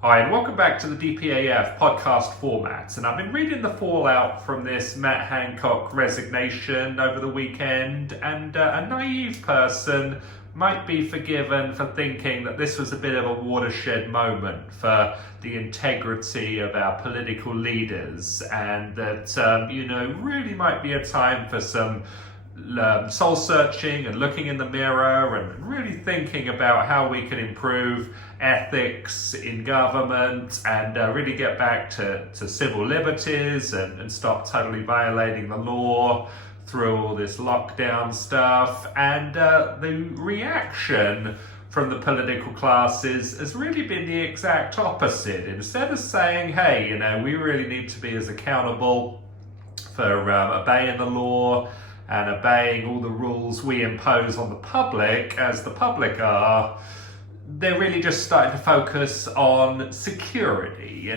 Hi, and welcome back to the DPAF podcast format. And I've been reading the fallout from this Matt Hancock resignation over the weekend, and a naive person might be forgiven for thinking that this was a bit of a watershed moment for the integrity of our political leaders, and that, really might be a time for some soul searching and looking in the mirror and really thinking about how we can improve ethics in government and really get back to civil liberties and stop totally violating the law through all this lockdown stuff. And the reaction from the political classes has really been the exact opposite. Instead of saying, hey, we really need to be as accountable for obeying the law and obeying all the rules we impose on the public as the public are, they're really just starting to focus on security.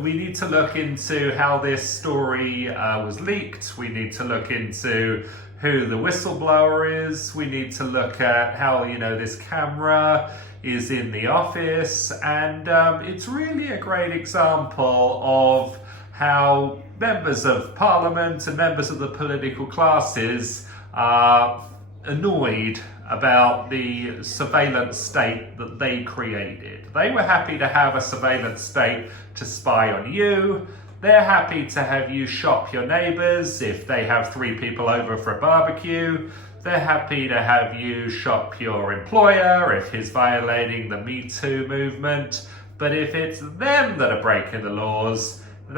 We need to look into how this story was leaked. We need to look into who the whistleblower is. We need to look at how, this camera is in the office. And it's really a great example of how members of parliament and members of the political classes are annoyed about the surveillance state that they created. They were happy to have a surveillance state to spy on you. They're happy to have you shop your neighbours if they have 3 people over for a barbecue. They're happy to have you shop your employer if he's violating the Me Too movement. But if it's them that are breaking the laws, they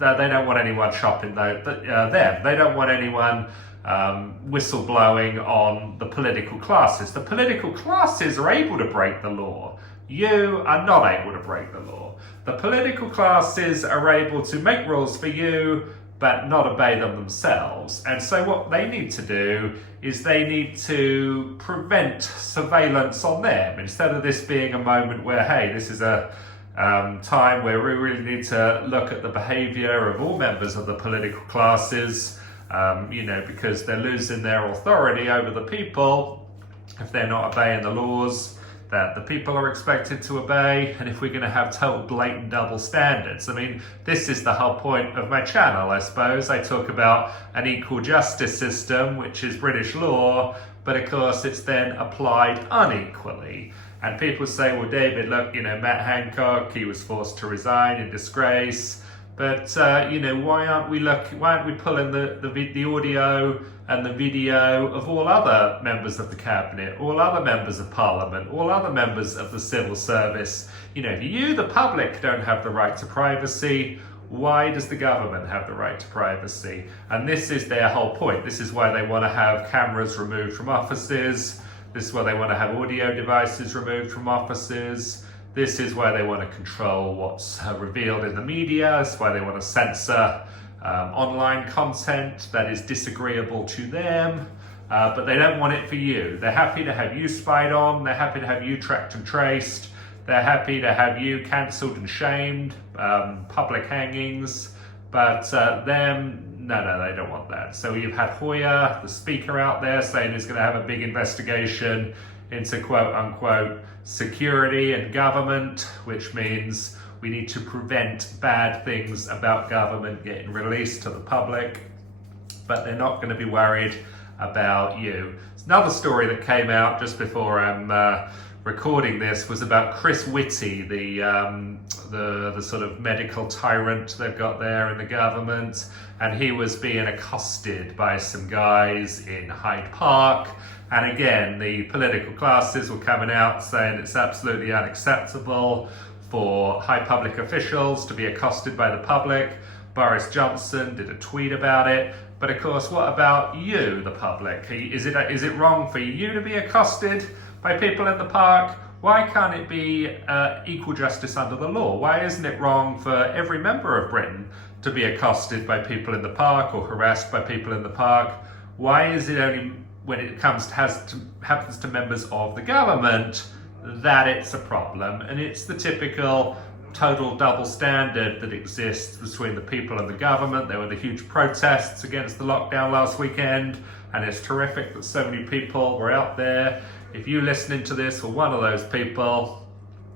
don't want anyone shopping them. They don't want anyone whistleblowing on the political classes. The political classes are able to break the law. You are not able to break the law. The political classes are able to make rules for you, but not obey them themselves. And so what they need to do is they need to prevent surveillance on them. Instead of this being a moment where, hey, this is a time where we really need to look at the behaviour of all members of the political classes, because they're losing their authority over the people if they're not obeying the laws that the people are expected to obey, and if we're going to have total blatant double standards. This is the whole point of my channel, I suppose. I talk about an equal justice system, which is British law, but of course it's then applied unequally. And people say, well, David, look, Matt Hancock, he was forced to resign in disgrace. But, why aren't we pulling the audio and the video of all other members of the cabinet, all other members of parliament, all other members of the civil service? If you, the public, don't have the right to privacy, why does the government have the right to privacy? And this is their whole point. This is why they want to have cameras removed from offices. This is why they want to have audio devices removed from offices. This is why they want to control what's revealed in the media. This is why they want to censor online content that is disagreeable to them. But they don't want it for you. They're happy to have you spied on. They're happy to have you tracked and traced. They're happy to have you cancelled and shamed, public hangings. But them, no, they don't want that. So you've had Hoyer, the speaker, out there saying he's going to have a big investigation into quote unquote security and government, which means we need to prevent bad things about government getting released to the public. But they're not going to be worried about you. Another story that came out just before I'm recording this was about Chris Whitty, the sort of medical tyrant they've got there in the government, and he was being accosted by some guys in Hyde Park. And again, the political classes were coming out saying it's absolutely unacceptable for high public officials to be accosted by the public. Boris Johnson did a tweet about it. But of course, what about you, the public? Is it wrong for you to be accosted by people in the park? Why can't it be equal justice under the law? Why isn't it wrong for every member of Britain to be accosted by people in the park or harassed by people in the park? Why is it only when it happens to members of the government that it's a problem? And it's the typical total double standard that exists between the people and the government. There were the huge protests against the lockdown last weekend, and it's terrific that so many people were out there. If you listening to this were one of those people,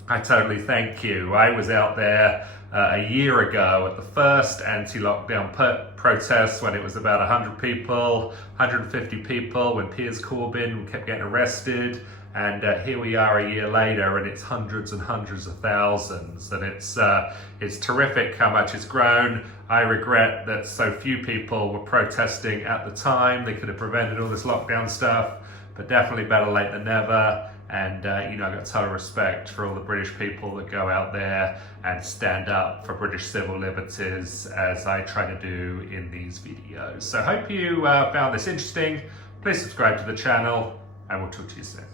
I totally thank you. I was out there a year ago at the first anti-lockdown protests when it was about 100 people, 150 people, when Piers Corbyn kept getting arrested. And here we are a year later, and it's hundreds and hundreds of thousands. And it's terrific how much it's grown. I regret that so few people were protesting at the time. They could have prevented all this lockdown stuff, but definitely better late than never. And I've got total respect for all the British people that go out there and stand up for British civil liberties, as I try to do in these videos. So hope you found this interesting. Please subscribe to the channel, and we'll talk to you soon.